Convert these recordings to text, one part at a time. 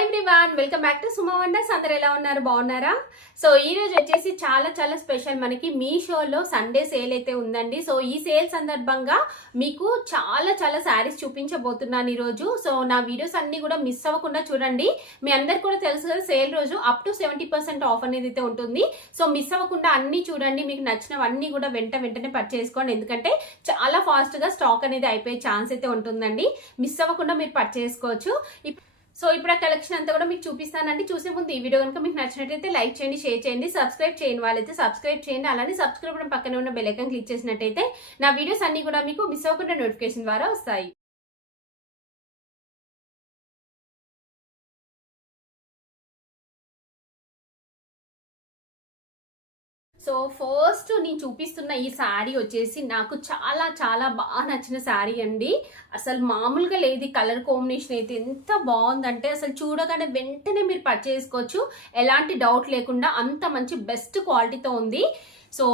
Hi everyone welcome back to Suma wonders అందరు ఎలా ఉన్నారు? బాగున్నారా? సో ఈ రోజు వచ్చేసి చాలా చాలా స్పెషల్ మనకి మీ షోలో సండే సేల్ అయితే ఉందండి. సో ఈ సేల్ సందర్భంగా మీకు చాలా చాలా శారీస్ చూపించబోతున్నాను ఈరోజు సో నా వీడియోస్ అన్ని కూడా మిస్ అవ్వకుండా చూడండి. మీ అందరు కూడా తెలుసు కదా సేల్ రోజు up to seventy percent off అనేది అయితే ఉంటుంది. సో మిస్ అవ్వకుండా అన్ని చూడండి. మీకు నచ్చినవన్నీ కూడా వెంట వెంటనే పర్చేసుకోండి చేసుకోండి. ఎందుకంటే చాలా ఫాస్ట్గా స్టాక్ అనేది అయిపోయే ఛాన్స్ అయితే ఉంటుందండి. మిస్ అవ్వకుండా మీరు పర్చేసుకోవచ్చు చేసుకోవచ్చు. ఇప్- సో ఇప్పుడు ఆ కలెక్షన్ అంతా కూడా మీకు చూపిస్తానండి. చూసే ముందు ఈ వీడియో కనుక మీకు నచ్చినట్టయితే లైక్ చేయండి షేర్ చేయండి సబ్స్క్రైబ్ చేయని వాళ్ళైతే సబ్స్క్రైబ్ చేయండి. అలానే సబ్స్క్రైబ్ పక్కన పక్కనే ఉన్న బెల్ క్లిక్ చేసినట్టయితే నా వీడియోస్ అన్ని కూడా మీకు మిస్ అవ్వకుండా నోటిఫికేషన్ ద్వారా వస్తాయి. సో ఫస్ట్ నేను చూపిస్తున్న ఈ శారీ వచ్చేసి నాకు చాలా చాలా బాగా నచ్చిన శారీ అండి. అసలు మామూలుగా లేదు కలర్ కాంబినేషన్ అయితే. ఎంత బాగుందంటే అసలు చూడగానే వెంటనే మీరు పర్చేసుకోవచ్చు ఎలాంటి డౌట్ లేకుండా అంత మంచి బెస్ట్ క్వాలిటీతో ఉంది. సో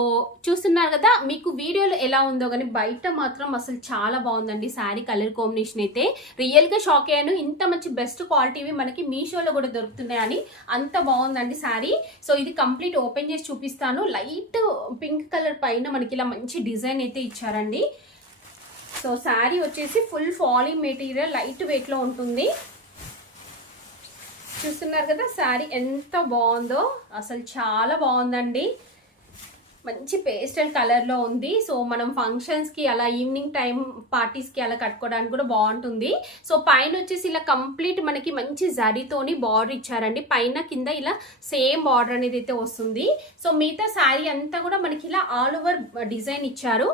చూస్తున్నారు కదా మీకు వీడియోలో ఎలా ఉందో కానీ బయట మాత్రం అసలు చాలా బాగుందండి శారీ కలర్ కాంబినేషన్ అయితే. రియల్గా షాక్ అయ్యాను. ఇంత మంచి బెస్ట్ క్వాలిటీవి మనకి మీషోలో కూడా దొరుకుతున్నాయని అంత బాగుందండి శారీ. సో ఇది కంప్లీట్ ఓపెన్ చేసి చూపిస్తాను. లైట్ పింక్ కలర్ పైన మనకి ఇలా మంచి డిజైన్ అయితే ఇచ్చారండి. సో శారీ వచ్చేసి ఫుల్ ఫాలింగ్ మెటీరియల్ లైట్ వెయిట్లో ఉంటుంది. చూస్తున్నారు కదా శారీ ఎంత బాగుందో అసలు చాలా బాగుందండి. మంచి పేస్టల్ కలర్లో ఉంది. సో మనం ఫంక్షన్స్కి అలా ఈవినింగ్ టైం పార్టీస్కి అలా కట్టుకోవడానికి కూడా బాగుంటుంది. సో పైన వచ్చేసి ఇలా కంప్లీట్ మనకి మంచి జరీతోని బార్డర్ ఇచ్చారండి. పైన కింద ఇలా సేమ్ బార్డర్ అనేది అయితే వస్తుంది. సో మిగతా శారీ అంతా కూడా మనకి ఇలా ఆల్ ఓవర్ డిజైన్ ఇచ్చారు.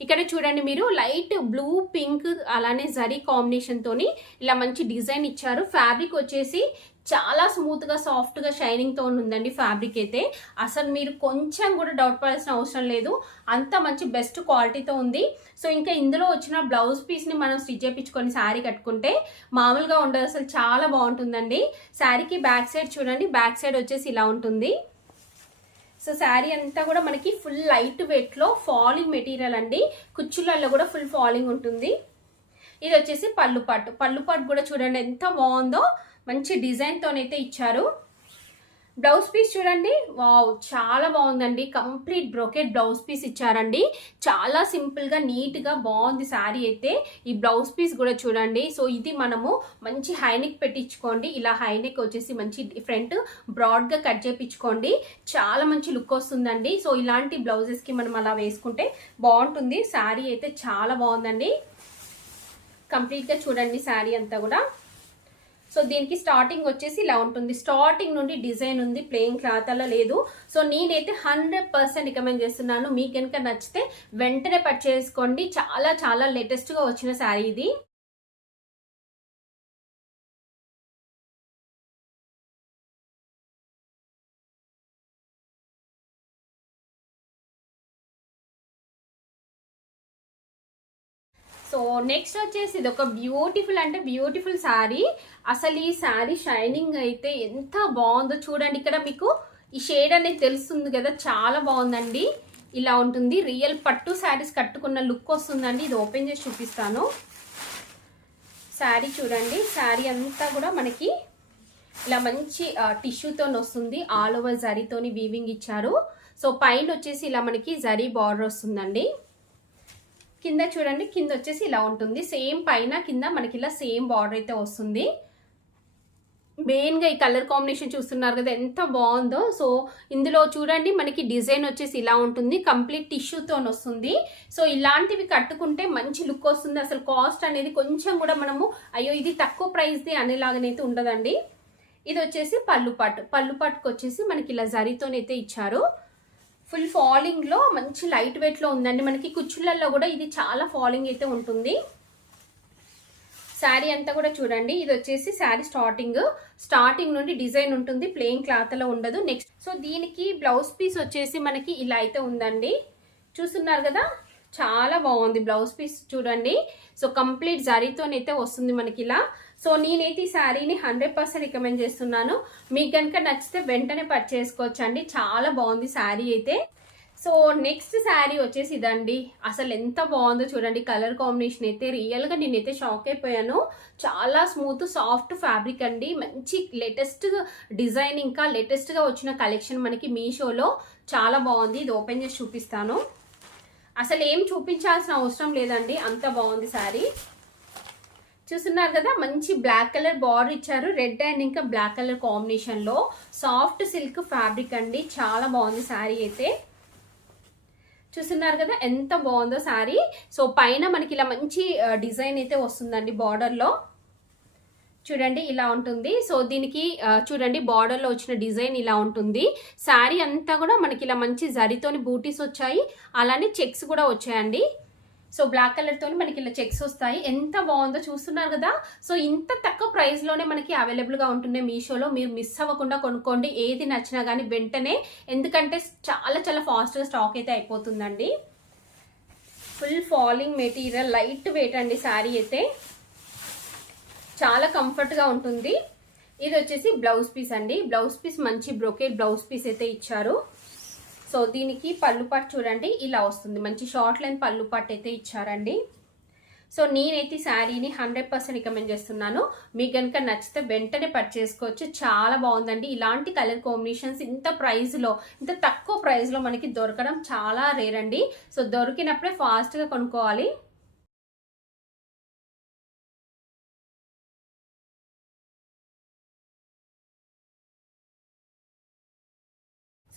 ఇక్కడ చూడండి మీరు లైట్ బ్లూ పింక్ అలానే జరీ కాంబినేషన్తోని ఇలా మంచి డిజైన్ ఇచ్చారు. ఫ్యాబ్రిక్ వచ్చేసి చాలా స్మూత్గా సాఫ్ట్గా షైనింగ్తో ఉందండి ఫ్యాబ్రిక్ అయితే. అసలు మీరు కొంచెం కూడా డౌట్ పడాల్సిన అవసరం లేదు. అంత మంచి బెస్ట్ క్వాలిటీతో ఉంది. సో ఇంకా ఇందులో వచ్చిన బ్లౌజ్ పీస్ని మనం స్టిచ్ చేయించుకొని శారీ కట్టుకుంటే మామూలుగా ఉండదు. అసలు చాలా బాగుంటుందండి. శారీకి బ్యాక్ సైడ్ చూడండి. బ్యాక్ సైడ్ వచ్చేసి ఇలా ఉంటుంది. సో శారీ అంతా కూడా మనకి ఫుల్ లైట్ వెయిట్లో ఫాలింగ్ మెటీరియల్ అండి. కుచ్చులలో కూడా ఫుల్ ఫాలింగ్ ఉంటుంది. ఇది వచ్చేసి పళ్ళు పట్టు పళ్ళు పట్టు కూడా చూడండి ఎంత బాగుందో. మంచి డిజైన్తోనైతే ఇచ్చారు. బ్లౌజ్ పీస్ చూడండి. వావ్ చాలా బాగుందండి. కంప్లీట్ బ్రోకెట్ బ్లౌజ్ పీస్ ఇచ్చారండి. చాలా సింపుల్గా నీట్గా బాగుంది శారీ అయితే. ఈ బ్లౌజ్ పీస్ కూడా చూడండి. సో ఇది మనము మంచి హైనెక్ పెట్టించుకోండి. ఇలా హైనెక్ వచ్చేసి మంచి ఫ్రంట్ బ్రాడ్గా కట్ చేయించుకోండి చాలా మంచి లుక్ వస్తుందండి. సో ఇలాంటి బ్లౌజెస్కి మనం అలా వేసుకుంటే బాగుంటుంది. శారీ అయితే చాలా బాగుందండి. కంప్లీట్గా చూడండి శారీ అంతా కూడా. సో దీనికి స్టార్టింగ్ వచ్చేసి ఇలా ఉంటుంది. స్టార్టింగ్ నుండి డిజైన్ ఉంది ప్లెయిన్ క్లాత్ అలా లేదు. సో నేనైతే హండ్రెడ్ పర్సెంట్ రికమెండ్ చేస్తున్నాను. మీకు కనుక నచ్చితే వెంటనే పర్చేసుకోండి చాలా చాలా లేటెస్ట్గా వచ్చిన శారీ ఇది. నెక్స్ట్ వచ్చేసి ఇది ఒక బ్యూటిఫుల్ అంటే బ్యూటిఫుల్ శారీ అసలు ఈ శారీ షైనింగ్ అయితే ఎంత బాగుందో చూడండి. ఇక్కడ మీకు ఈ షేడ్ అనేది తెలుస్తుంది కదా చాలా బాగుందండి. ఇలా ఉంటుంది. రియల్ పట్టు శారీస్ కట్టుకున్న లుక్ వస్తుందండి. ఇది ఓపెన్ చేసి చూపిస్తాను. శారీ చూడండి. శారీ అంతా కూడా మనకి ఇలా మంచి టిష్యూతో వస్తుంది. ఆల్ ఓవర్ జరీతోని వీవింగ్ ఇచ్చారు. సో పైన వచ్చేసి ఇలా మనకి జరీ బార్డర్ వస్తుందండి. కింద చూడండి కింద వచ్చేసి ఇలా ఉంటుంది. సేమ్ పైన కింద మనకి ఇలా సేమ్ బార్డర్ అయితే వస్తుంది. మెయిన్గా ఈ కలర్ కాంబినేషన్ చూస్తున్నారు కదా ఎంత బాగుందో. సో ఇందులో చూడండి మనకి డిజైన్ వచ్చేసి ఇలా ఉంటుంది. కంప్లీట్ టిష్యూతో వస్తుంది. సో ఇలాంటివి కట్టుకుంటే మంచి లుక్ వస్తుంది. అసలు కాస్ట్ అనేది కొంచెం కూడా మనము అయ్యో ఇది తక్కువ ప్రైస్ది అనేలాగానైతే ఉండదండి. ఇది వచ్చేసి పళ్ళు పట్టు. పళ్ళు పట్టుకు వచ్చేసి మనకి ఇలా జరీతోనైతే ఇచ్చారు. ఫుల్ ఫాలింగ్లో మంచి లైట్ వెయిట్లో ఉందండి. మనకి కుచ్చులలో కూడా ఇది చాలా ఫాలింగ్ అయితే ఉంటుంది. శారీ అంతా కూడా చూడండి. ఇది వచ్చేసి శారీ స్టార్టింగ్. స్టార్టింగ్ నుండి డిజైన్ ఉంటుంది. ప్లెయిన్ క్లాత్లో ఉండదు. నెక్స్ట్ సో దీనికి బ్లౌజ్ పీస్ వచ్చేసి మనకి ఇలా అయితే ఉందండి. చూస్తున్నారు కదా? చాలా బాగుంది బ్లౌజ్ పీస్ చూడండి. సో కంప్లీట్ జరీతోనైతే వస్తుంది మనకి ఇలా సో నేనైతే ఈ శారీని హండ్రెడ్ పర్సెంట్ రికమెండ్ చేస్తున్నాను. మీకు కనుక నచ్చితే వెంటనే పర్చేసుకోవచ్చు అండి చాలా బాగుంది శారీ అయితే. సో నెక్స్ట్ శారీ వచ్చేసి ఇదండి. అసలు ఎంత బాగుందో చూడండి. కలర్ కాంబినేషన్ అయితే రియల్గా నేనైతే షాక్ అయిపోయాను. చాలా స్మూత్ సాఫ్ట్ ఫ్యాబ్రిక్ అండి. మంచి లేటెస్ట్ డిజైన్ ఇంకా లేటెస్ట్గా వచ్చిన కలెక్షన్ మనకి మీషోలో. చాలా బాగుంది. ఇది ఓపెన్ చేసి చూపిస్తాను. అసలు ఏం చూపించాల్సిన అవసరం లేదండి. అంత బాగుంది శారీ. చూస్తున్నారు కదా మంచి బ్లాక్ కలర్ బార్డర్ ఇచ్చారు. రెడ్ అండ్ ఇంకా బ్లాక్ కలర్ కాంబినేషన్లో సాఫ్ట్ సిల్క్ ఫ్యాబ్రిక్ అండి. చాలా బాగుంది శారీ అయితే. చూస్తున్నారు కదా ఎంత బాగుందో శారీ. సో పైన మనకి ఇలా మంచి డిజైన్ అయితే వస్తుందండి బార్డర్లో చూడండి ఇలా ఉంటుంది. సో దీనికి చూడండి బార్డర్లో వచ్చిన డిజైన్ ఇలా ఉంటుంది. శారీ అంతా కూడా మనకి ఇలా మంచి జరితోని బూటీస్ వచ్చాయి. అలానే చెక్స్ కూడా వచ్చాయండి. సో బ్లాక్ కలర్తో మనకి ఇలా చెక్స్ వస్తాయి. ఎంత బాగుందో చూస్తున్నారు కదా? సో ఇంత తక్కువ ప్రైస్లోనే మనకి అవైలబుల్గా ఉంటున్నాయి మీషోలో. మీరు మిస్ అవ్వకుండా కొనుక్కోండి. ఏది నచ్చినా కానీ వెంటనే. ఎందుకంటే చాలా చాలా ఫాస్ట్గా స్టాక్ అయితే అయిపోతుందండి. Full falling material light weight అండి శారీ అయితే. చాలా కంఫర్ట్గా ఉంటుంది. ఇది వచ్చేసి బ్లౌజ్ పీస్ అండి. బ్లౌజ్ పీస్ మంచి బ్రోకేడ్ బ్లౌజ్ పీస్ అయితే ఇచ్చారు. సో దీనికి పళ్ళు పాటు చూడండి ఇలా వస్తుంది. మంచి షార్ట్ లైన్ పళ్ళు పట్టు అయితే ఇచ్చారండి. సో నేనైతే శారీని హండ్రెడ్ పర్సెంట్ రికమెండ్ చేస్తున్నాను. మీకు కనుక నచ్చితే వెంటనే పర్చేసుకోవచ్చు చాలా బాగుందండి. ఇలాంటి కలర్ కాంబినేషన్స్ ఇంత ప్రైస్లో ఇంత తక్కువ ప్రైస్లో మనకి దొరకడం చాలా రేర్ అండి. సో దొరికినప్పుడే ఫాస్ట్గా కొనుక్కోవాలి.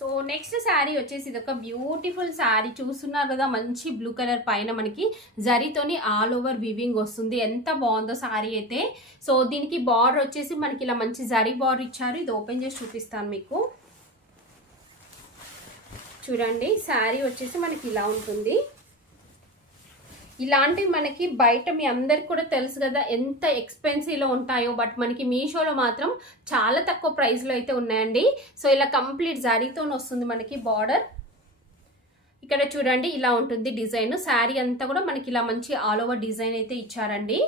సో నెక్స్ట్ శారీ వచ్చేసి ఇది ఒక బ్యూటిఫుల్ శారీ చూస్తున్నారు కదా మంచి బ్లూ కలర్ పైన మనకి జరీతోని ఆల్ ఓవర్ వివింగ్ వస్తుంది. ఎంత బాగుందో శారీ అయితే. సో దీనికి బార్డర్ వచ్చేసి మనకి ఇలా మంచి జరీ బార్డర్ ఇచ్చారు. ఇది ఓపెన్ చేసి చూపిస్తాను మీకు. చూడండి శారీ వచ్చేసి మనకి ఇలా ఉంటుంది. ఇలాంటివి మనకి బయట మీ అందరికి కూడా తెలుసు కదా ఎంత ఎక్స్పెన్సివ్లో ఉంటాయో బట్ మనకి మీషోలో మాత్రం చాలా తక్కువ ప్రైస్లో అయితే ఉన్నాయండి. సో ఇలా కంప్లీట్ జారీతో వస్తుంది మనకి బార్డర్ ఇక్కడ చూడండి ఇలా ఉంటుంది డిజైన్ శారీ అంతా కూడా మనకి ఇలా మంచి ఆల్ ఓవర్ డిజైన్ అయితే ఇచ్చారండి.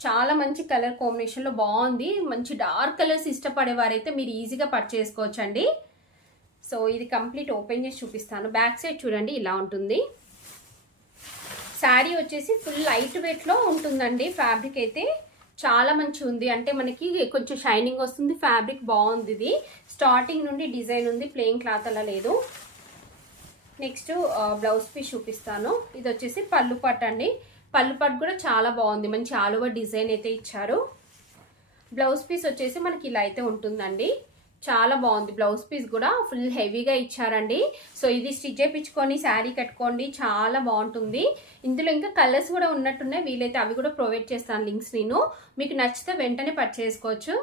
చాలా మంచి కలర్ కాంబినేషన్లో బాగుంది. మంచి డార్క్ కలర్స్ ఇష్టపడే వారైతే మీరు ఈజీగా పర్చేసుకోవచ్చండి సో ఇది కంప్లీట్ ఓపెన్ చేసి చూపిస్తాను. బ్యాక్ సైడ్ చూడండి ఇలా ఉంటుంది. శారీ వచ్చేసి ఫుల్ లైట్ వెయిట్లో ఉంటుందండి. ఫ్యాబ్రిక్ అయితే చాలా మంచి ఉంది అంటే మనకి కొంచెం షైనింగ్ వస్తుంది. ఫ్యాబ్రిక్ బాగుంది ఇది. స్టార్టింగ్ నుండి డిజైన్ ఉంది. ప్లెయిన్ క్లాత్ అలా లేదు. నెక్స్ట్ బ్లౌజ్ పీస్ చూపిస్తాను. ఇది వచ్చేసి పళ్ళు పట్ అండి. పళ్ళు పట్ కూడా చాలా బాగుంది. మంచి ఆల్ ఓవర్ డిజైన్ అయితే ఇచ్చారు. బ్లౌజ్ పీస్ వచ్చేసి మనకి ఇలా అయితే ఉంటుందండి. చాలా బాగుంది. బ్లౌజ్ పీస్ కూడా ఫుల్ హెవీగా ఇచ్చారండి. సో ఇది స్టిచ్ చేయించుకొని శారీ కట్టుకోండి. చాలా బాగుంటుంది. ఇందులో ఇంకా కలర్స్ కూడా ఉన్నట్టున్నాయి. వీలైతే అవి కూడా ప్రొవైడ్ చేస్తాను లింక్స్ నేను. మీకు నచ్చితే వెంటనే పర్చేసుకోవచ్చు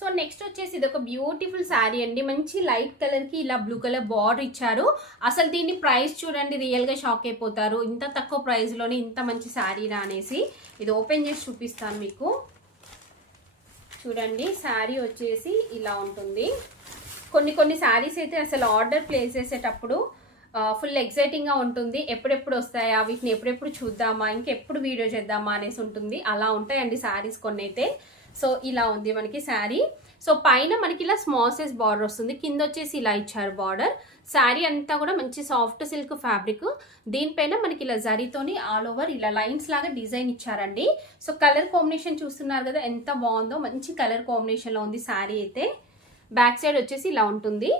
సో నెక్స్ట్ వచ్చేసి ఇది ఒక బ్యూటిఫుల్ శారీ అండి. మంచి లైట్ కలర్కి ఇలా బ్లూ కలర్ బార్డర్ ఇచ్చారు. అసలు దీన్ని ప్రైస్ చూడండి రియల్గా షాక్ అయిపోతారు. ఇంత తక్కువ ప్రైస్లోనే ఇంత మంచి శారీ అనేసి. ఇది ఓపెన్ చేసి చూపిస్తాను మీకు. చూడండి శారీ వచ్చేసి ఇలా ఉంటుంది. కొన్ని కొన్ని శారీస్ అయితే అసలు ఆర్డర్ ప్లేస్ చేసేటప్పుడు ఫుల్ ఎక్సైటింగ్గా ఉంటుంది. ఎప్పుడెప్పుడు వస్తాయా వీటిని ఎప్పుడెప్పుడు చూద్దామా ఇంకెప్పుడు వీడియో చేద్దామా అనేసి ఉంటుంది. అలా ఉంటాయండి శారీస్ కొన్ని అయితే సో ఇలా ఉంది మనకి శారీ. సో పైన మనకి ఇలా స్మాల్ సైజ్ బార్డర్ వస్తుంది. కింద వచ్చేసి ఇలా ఇచ్చారు బార్డర్. శారీ అంతా కూడా మంచి సాఫ్ట్ సిల్క్ ఫ్యాబ్రిక్. దీనిపైన మనకి ఇలా జరీతోని ఆల్ ఓవర్ ఇలా లైన్స్ లాగా డిజైన్ ఇచ్చారండి. సో కలర్ కాంబినేషన్ చూస్తున్నారు కదా ఎంత బాగుందో మంచి కలర్ కాంబినేషన్లో ఉంది శారీ అయితే. బ్యాక్ సైడ్ వచ్చేసి ఇలా ఉంటుంది.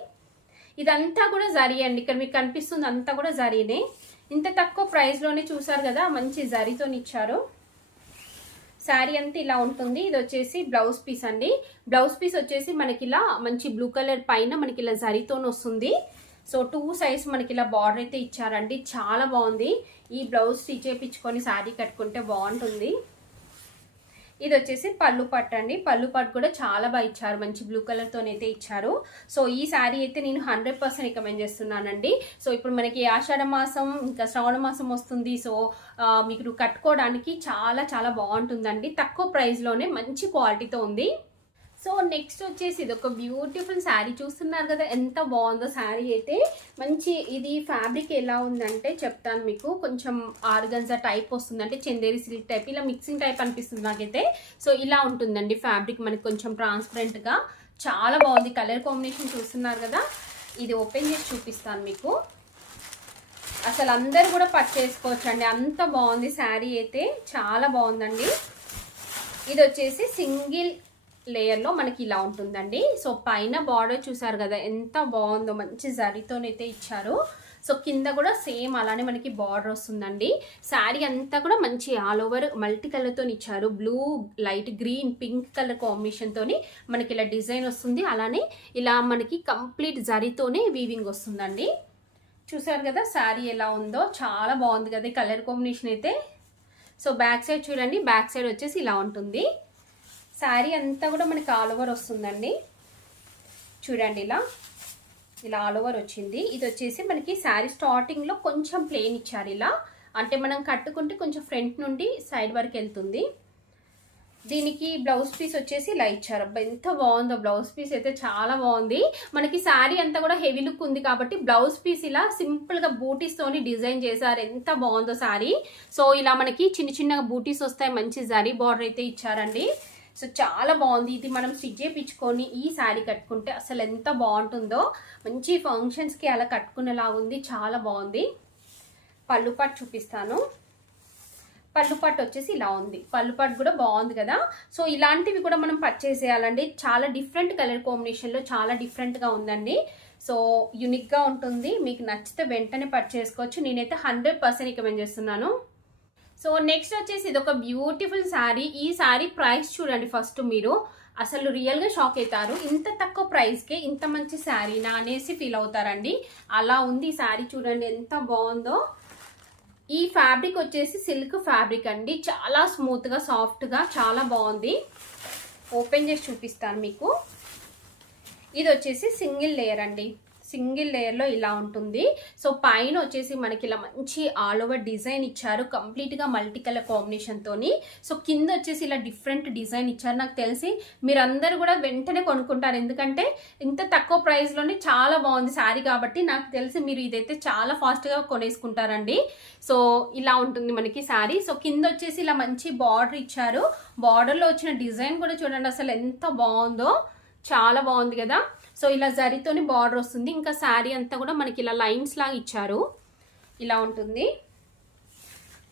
ఇదంతా కూడా జరీ అండి. ఇక్కడ మీకు కనిపిస్తుంది అంతా కూడా జరీనే. ఇంత తక్కువ ప్రైస్లోనే చూసారు కదా మంచి జరీతో ఇచ్చారు. శారీ అంతా ఇలా ఉంటుంది. ఇది వచ్చేసి బ్లౌజ్ పీస్ అండి. బ్లౌజ్ పీస్ వచ్చేసి మనకి ఇలా మంచి బ్లూ కలర్ పైన మనకి ఇలా జరీతో వస్తుంది. సో టూ సైజ్ మనకి ఇలా బార్డర్ అయితే ఇచ్చారండి. చాలా బాగుంది. ఈ బ్లౌజ్ స్టిచ్ చేయించుకొని శారీ కట్టుకుంటే బాగుంటుంది. ఇది వచ్చేసి పళ్ళు పట్టు అండి. పళ్ళు పట్టు కూడా చాలా బాగా ఇచ్చారు. మంచి బ్లూ కలర్తోనైతే ఇచ్చారు. సో ఈ శారీ అయితే నేను హండ్రెడ్ పర్సెంట్ రికమెండ్ చేస్తున్నానండి. సో ఇప్పుడు మనకి ఆషాఢ మాసం ఇంకా శ్రావణ మాసం వస్తుంది. సో మీకు కట్టుకోవడానికి చాలా చాలా బాగుంటుందండి. తక్కువ ప్రైస్లోనే మంచి క్వాలిటీతో ఉంది. సో నెక్స్ట్ వచ్చేసి ఇది ఒక బ్యూటిఫుల్ శారీ. చూస్తున్నారు కదా ఎంత బాగుందో శారీ అయితే. మంచి ఇది ఫ్యాబ్రిక్ ఎలా ఉందంటే చెప్తాను మీకు. కొంచెం ఆర్గన్జా టైప్ వస్తుంది. అంటే చందేరి సిల్క్ టైప్ ఇలా మిక్సింగ్ టైప్ అనిపిస్తుంది నాకైతే. సో ఇలా ఉంటుందండి ఫ్యాబ్రిక్ మనకి కొంచెం ట్రాన్స్పరెంట్గా చాలా బాగుంది. కలర్ కాంబినేషన్ చూస్తున్నారు కదా. ఇది ఓపెన్ చేసి చూపిస్తాను మీకు. అసలు అందరు కూడా పర్చేసుకోవచ్చు అండి అంత బాగుంది శారీ అయితే. చాలా బాగుందండి. ఇది వచ్చేసి సింగిల్ లేయర్లో మనకి ఇలా ఉంటుందండి. సో పైన బార్డర్ చూసారు కదా ఎంత బాగుందో మంచి జరీతోనైతే ఇచ్చారు. సో కింద కూడా సేమ్ అలానే మనకి బార్డర్ వస్తుందండి. శారీ అంతా కూడా మంచి ఆల్ ఓవర్ మల్టీ కలర్తో ఇచ్చారు. Blue light green pink colour కాంబినేషన్తో మనకి ఇలా డిజైన్ వస్తుంది. అలానే ఇలా మనకి కంప్లీట్ జరీతోనే వీవింగ్ వస్తుందండి. చూసారు కదా శారీ ఎలా ఉందో చాలా బాగుంది కదా కలర్ కాంబినేషన్ అయితే. సో బ్యాక్ సైడ్ చూడండి బ్యాక్ సైడ్ వచ్చేసి ఇలా ఉంటుంది. శారీ అంతా కూడా మనకి ఆల్ ఓవర్ వస్తుందండి. చూడండి ఇలా. ఇలా ఆల్ ఓవర్ వచ్చింది. ఇది వచ్చేసి మనకి శారీ స్టార్టింగ్లో కొంచెం ప్లెయిన్ ఇచ్చారు ఇలా. అంటే మనం కట్టుకుంటే కొంచెం ఫ్రంట్ నుండి సైడ్ వరకు వెళ్తుంది. దీనికి బ్లౌజ్ పీస్ వచ్చేసి ఇలా ఇచ్చారు. అబ్బా ఎంత బాగుందో బ్లౌజ్ పీస్ అయితే చాలా బాగుంది. మనకి శారీ అంతా కూడా హెవీ లుక్ ఉంది కాబట్టి బ్లౌజ్ పీస్ ఇలా సింపుల్గా బూటీస్తోని బూటీస్ తోని డిజైన్ చేశారు. ఎంత బాగుందో శారీ. సో ఇలా మనకి చిన్న చిన్న బూటీస్ వస్తాయి. మంచి జరీ బార్డర్ అయితే ఇచ్చారండి. సో చాలా బాగుంది. ఇది మనం స్టిచ్ చేయించుకొని ఈ శారీ కట్టుకుంటే అసలు ఎంత బాగుంటుందో. మంచి ఫంక్షన్స్కి అలా కట్టుకునేలాగా ఉంది. చాలా బాగుంది. పళ్ళు పాటు చూపిస్తాను. పళ్ళు వచ్చేసి ఇలా ఉంది. పళ్ళు కూడా బాగుంది కదా. సో ఇలాంటివి కూడా మనం పర్చేస్ చేయాలండి. చాలా డిఫరెంట్ కలర్ కాంబినేషన్లో చాలా డిఫరెంట్గా ఉందండి. సో యునిక్గా ఉంటుంది. మీకు నచ్చితే వెంటనే పర్చేసుకోవచ్చు నేనైతే హండ్రెడ్ పర్సెంట్ రికమెండ్ చేస్తున్నాను. సో నెక్స్ట్ వచ్చేసి ఇది ఒక బ్యూటిఫుల్ శారీ. ఈ శారీ ప్రైస్ చూడండి ఫస్ట్ మీరు. అసలు రియల్గా షాక్ అవుతారు. ఇంత తక్కువ ప్రైస్కే ఇంత మంచి శారీనా అనేసి ఫీల్ అవుతారండి. అలా ఉంది ఈ శారీ చూడండి ఎంత బాగుందో. ఈ ఫ్యాబ్రిక్ వచ్చేసి సిల్క్ ఫ్యాబ్రిక్ అండి. చాలా స్మూత్గా సాఫ్ట్గా చాలా బాగుంది. ఓపెన్ చేసి చూపిస్తాను మీకు. ఇది వచ్చేసి సింగిల్ లేయర్ అండి. సింగిల్ లేయర్లో ఇలా ఉంటుంది. సో పైన వచ్చేసి మనకి ఇలా మంచి ఆల్ ఓవర్ డిజైన్ ఇచ్చారు. కంప్లీట్గా మల్టీ కలర్ కాంబినేషన్తోని సో కింద వచ్చేసి ఇలా డిఫరెంట్ డిజైన్ ఇచ్చారు. నాకు తెలిసి మీరందరూ కూడా వెంటనే కొనుక్కుంటారు. ఎందుకంటే ఇంత తక్కువ ప్రైస్లోనే చాలా బాగుంది శారీ కాబట్టి నాకు తెలిసి మీరు ఇదైతే చాలా ఫాస్ట్గా కొనేసుకుంటారండి. సో ఇలా ఉంటుంది మనకి శారీ. సో కింద వచ్చేసి ఇలా మంచి బార్డర్ ఇచ్చారు. బార్డర్లో వచ్చిన డిజైన్ కూడా చూడండి అసలు ఎంత బాగుందో. చాలా బాగుంది కదా. సో ఇలా జరీతోని బార్డర్ వస్తుంది. ఇంకా శారీ అంతా కూడా మనకి ఇలా లైన్స్ లాగా ఇచ్చారు. ఇలా ఉంటుంది.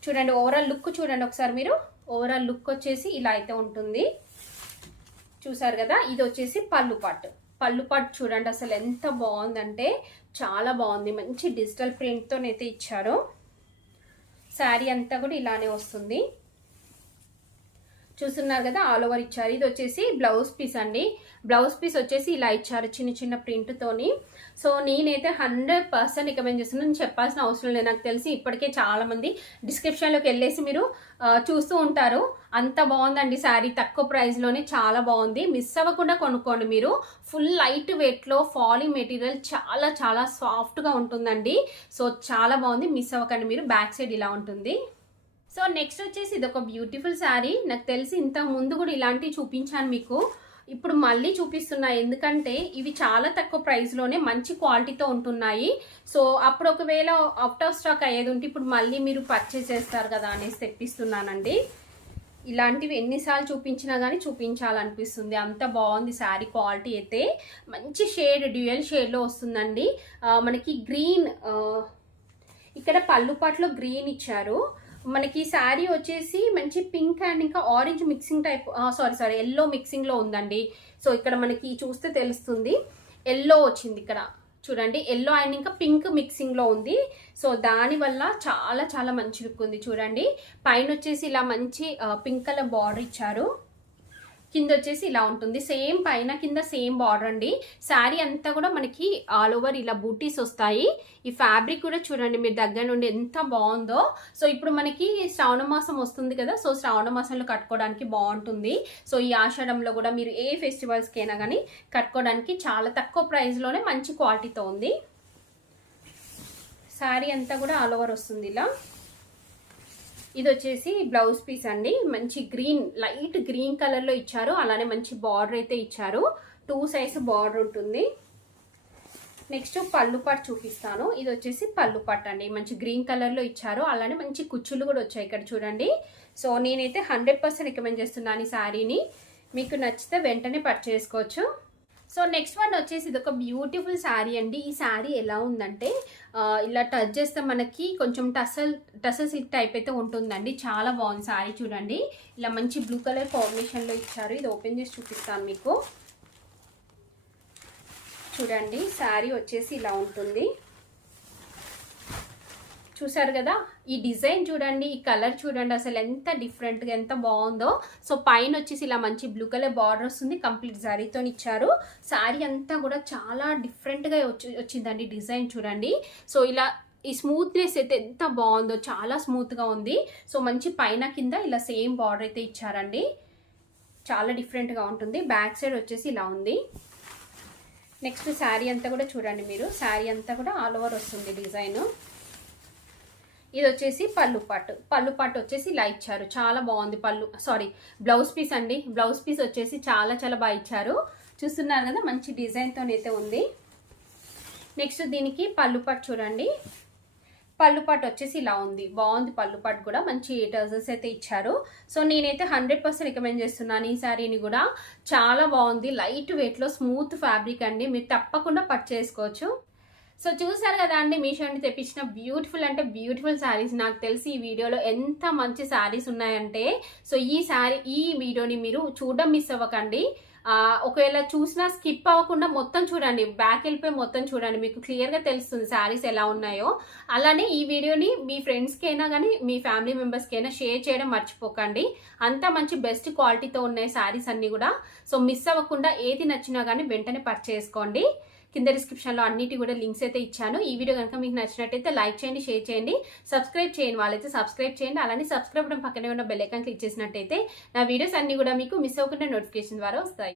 చూడండి ఓవరాల్ లుక్ చూడండి ఒకసారి మీరు. ఓవరాల్ లుక్ వచ్చేసి ఇలా అయితే ఉంటుంది. చూసారు కదా ఇది వచ్చేసి పళ్ళు పట్టు పళ్ళు పాట్ చూడండి అసలు ఎంత బాగుందంటే చాలా బాగుంది. మంచి డిజిటల్ ప్రింట్తోనైతే ఇచ్చారు. శారీ అంతా కూడా ఇలానే వస్తుంది. చూస్తున్నారు కదా ఆల్ ఓవర్ ఇచ్చారు. ఇది వచ్చేసి బ్లౌజ్ పీస్ అండి. బ్లౌజ్ పీస్ వచ్చేసి ఇలా ఇచ్చారు చిన్న చిన్న ప్రింట్తోని సో నేనైతే హండ్రెడ్ పర్సెంట్ రికమెండ్ చేస్తున్నాను. చెప్పాల్సిన అవసరం లేదు. నాకు తెలిసి ఇప్పటికే చాలామంది డిస్క్రిప్షన్లోకి వెళ్ళేసి మీరు చూస్తూ ఉంటారు. అంత బాగుందండి శారీ. తక్కువ ప్రైస్లోనే చాలా బాగుంది. మిస్ అవ్వకుండా కొనుక్కోండి మీరు. ఫుల్ లైట్ వెయిట్లో ఫాలీ మెటీరియల్ చాలా చాలా సాఫ్ట్గా ఉంటుందండి. సో చాలా బాగుంది. మిస్ అవ్వకండి మీరు. బ్యాక్ సైడ్ ఇలా ఉంటుంది. సో నెక్స్ట్ వచ్చేసి ఇది ఒక బ్యూటిఫుల్ శారీ. నాకు తెలిసి ఇంత ముందు కూడా ఇలాంటివి చూపించాను మీకు. ఇప్పుడు మళ్ళీ చూపిస్తున్నా. ఎందుకంటే ఇవి చాలా తక్కువ ప్రైస్లోనే మంచి క్వాలిటీతో ఉంటున్నాయి. సో అప్పుడు ఒకవేళ అవుట్ ఆఫ్ స్టాక్ అయ్యేది ఉంటే ఇప్పుడు మళ్ళీ మీరు పర్చేస్ చేస్తారు కదా అనేసి తెప్పిస్తున్నానండి. ఇలాంటివి ఎన్నిసార్లు చూపించినా కానీ చూపించాలనిపిస్తుంది. అంత బాగుంది శారీ క్వాలిటీ అయితే. మంచి షేడ్ డ్యూయల్ షేడ్లో వస్తుందండి. మనకి గ్రీన్ ఇక్కడ పళ్ళు పాటలో గ్రీన్ ఇచ్చారు. మనకి శారీ వచ్చేసి మంచి పింక్ అండ్ ఇంకా orange mixing type sorry sorry yellow మిక్సింగ్లో ఉందండి. సో ఇక్కడ మనకి చూస్తే తెలుస్తుంది. ఎల్లో వచ్చింది ఇక్కడ. చూడండి ఎల్లో అండ్ ఇంకా పింక్ మిక్సింగ్లో ఉంది. సో దానివల్ల చాలా చాలా మంచి లుక్ ఉంది. చూడండి పైన వచ్చేసి ఇలా మంచి పింక్ కలర్ బార్డర్ ఇచ్చారు. కింద వచ్చేసి ఇలా ఉంటుంది. సేమ్ పైన కింద సేమ్ బార్డర్ అండి. శారీ అంతా కూడా మనకి ఆల్ ఓవర్ ఇలా బూటీస్ వస్తాయి. ఈ ఫ్యాబ్రిక్ కూడా చూడండి మీరు దగ్గర నుండి ఎంత బాగుందో. సో ఇప్పుడు మనకి శ్రావణ మాసం వస్తుంది కదా సో శ్రావణ మాసంలో కట్టుకోవడానికి బాగుంటుంది. సో ఈ ఆషాఢంలో కూడా మీరు ఏ ఫెస్టివల్స్కి అయినా కానీ కట్టుకోవడానికి చాలా తక్కువ ప్రైస్లోనే మంచి క్వాలిటీతో ఉంది. శారీ అంతా కూడా ఆల్ ఓవర్ వస్తుంది ఇలా. ఇది వచ్చేసి బ్లౌజ్ పీస్ అండి. మంచి గ్రీన్ లైట్ గ్రీన్ కలర్లో ఇచ్చారు. అలానే మంచి బార్డర్ అయితే ఇచ్చారు. టూ సైజ్ బార్డర్ ఉంటుంది. నెక్స్ట్ పళ్ళు పట్ చూపిస్తాను. ఇది వచ్చేసి పళ్ళు పట్ అండి. మంచి గ్రీన్ కలర్లో ఇచ్చారు. అలానే మంచి కుచ్చులు కూడా వచ్చాయి ఇక్కడ చూడండి. సో నేనైతే హండ్రెడ్ పర్సెంట్ రికమెండ్ చేస్తున్నాను ఈ శారీని. మీకు నచ్చితే వెంటనే పర్చేసుకోవచ్చు సో నెక్స్ట్ వన్ వచ్చేసి ఇది ఒక బ్యూటిఫుల్ శారీ అండి. ఈ శారీ ఎలా ఉందంటే ఇలా టచ్ చేస్తే మనకి కొంచెం టసల్ టసల్ సిల్క్ టైప్ అయితే ఉంటుందండి. చాలా బాగుంది శారీ చూడండి. ఇలా మంచి బ్లూ కలర్ కాంబినేషన్లో ఇచ్చారు. ఇది ఓపెన్ చేసి చూపిస్తాను మీకు. చూడండి శారీ వచ్చేసి ఇలా ఉంటుంది. చూసారు కదా? ఈ డిజైన్ చూడండి ఈ కలర్ చూడండి అసలు ఎంత డిఫరెంట్గా ఎంత బాగుందో. సో పైన వచ్చేసి ఇలా మంచి బ్లూ కలర్ బార్డర్ వస్తుంది కంప్లీట్ జారీతో ఇచ్చారు. శారీ అంతా కూడా చాలా డిఫరెంట్గా వచ్చి వచ్చిందండి డిజైన్ చూడండి. సో ఇలా ఈ స్మూత్నెస్ అయితే ఎంత బాగుందో చాలా స్మూత్గా ఉంది. సో మంచి పైన కింద ఇలా సేమ్ బార్డర్ అయితే ఇచ్చారండి. చాలా డిఫరెంట్గా ఉంటుంది. బ్యాక్ సైడ్ వచ్చేసి ఇలా ఉంది. నెక్స్ట్ శారీ అంతా కూడా చూడండి మీరు. శారీ అంతా కూడా ఆల్ ఓవర్ వస్తుంది డిజైన్. ఇది వచ్చేసి పళ్ళు పట్టు పళ్ళు పట్టు వచ్చేసి ఇలా ఇచ్చారు చాలా బాగుంది పళ్ళు. సారీ బ్లౌజ్ పీస్ అండి. బ్లౌజ్ పీస్ వచ్చేసి చాలా చాలా బాగా ఇచ్చారు. చూస్తున్నారు కదా మంచి డిజైన్తో అయితే ఉంది. నెక్స్ట్ దీనికి పళ్ళు పట్టు చూడండి. పళ్ళు పట్టు వచ్చేసి ఇలా ఉంది. బాగుంది పళ్ళు పట్టు కూడా. మంచి టజల్స్ అయితే ఇచ్చారు. సో నేనైతే హండ్రెడ్ పర్సెంట్ రికమెండ్ చేస్తున్నాను ఈ శారీని కూడా. చాలా బాగుంది. లైట్ వెయిట్లో స్మూత్ ఫ్యాబ్రిక్ అండి. మీరు తప్పకుండా పట్ చేసుకోవచ్చు. సో చూసారు కదా అండి మీషో నుండి తెప్పించిన బ్యూటిఫుల్ అంటే బ్యూటిఫుల్ శారీస్ నాకు తెలిసి ఈ వీడియోలో ఎంత మంచి శారీస్ ఉన్నాయంటే సో ఈ శారీ ఈ వీడియోని మీరు చూడడం మిస్ అవ్వకండి. ఒకవేళ చూసినా స్కిప్ అవ్వకుండా మొత్తం చూడండి. బ్యాక్ వెళ్ళిపోయి మొత్తం చూడండి. మీకు క్లియర్గా తెలుస్తుంది శారీస్ ఎలా ఉన్నాయో. అలానే ఈ వీడియోని మీ ఫ్రెండ్స్కి అయినా కానీ మీ ఫ్యామిలీ మెంబర్స్కి అయినా షేర్ చేయడం మర్చిపోకండి. అంత మంచి బెస్ట్ క్వాలిటీతో ఉన్నాయి శారీస్ అన్నీ కూడా. సో మిస్ అవ్వకుండా ఏది నచ్చినా కానీ వెంటనే పర్చేసుకోండి కింద డిస్క్రిప్షన్లో అన్నిటి కూడా లింక్స్ అయితే ఇచ్చాను. ఈ వీడియో కనుక మీకు నచ్చినట్టయితే లైక్ చేయండి షేర్ చేయండి సబ్స్క్రైబ్ చేయండి వాళ్ళైతే సబ్స్క్రైబ్ చేయండి. అలానే సబ్స్క్రైబ్ పక్కనే ఉన్న బెల్ ఐకాన్ క్లిక్ చేసినట్టయితే నా వీడియోస్ అన్ని కూడా మీకు మిస్ అవ్వకుండా నోటిఫికేషన్ ద్వారా వస్తాయి.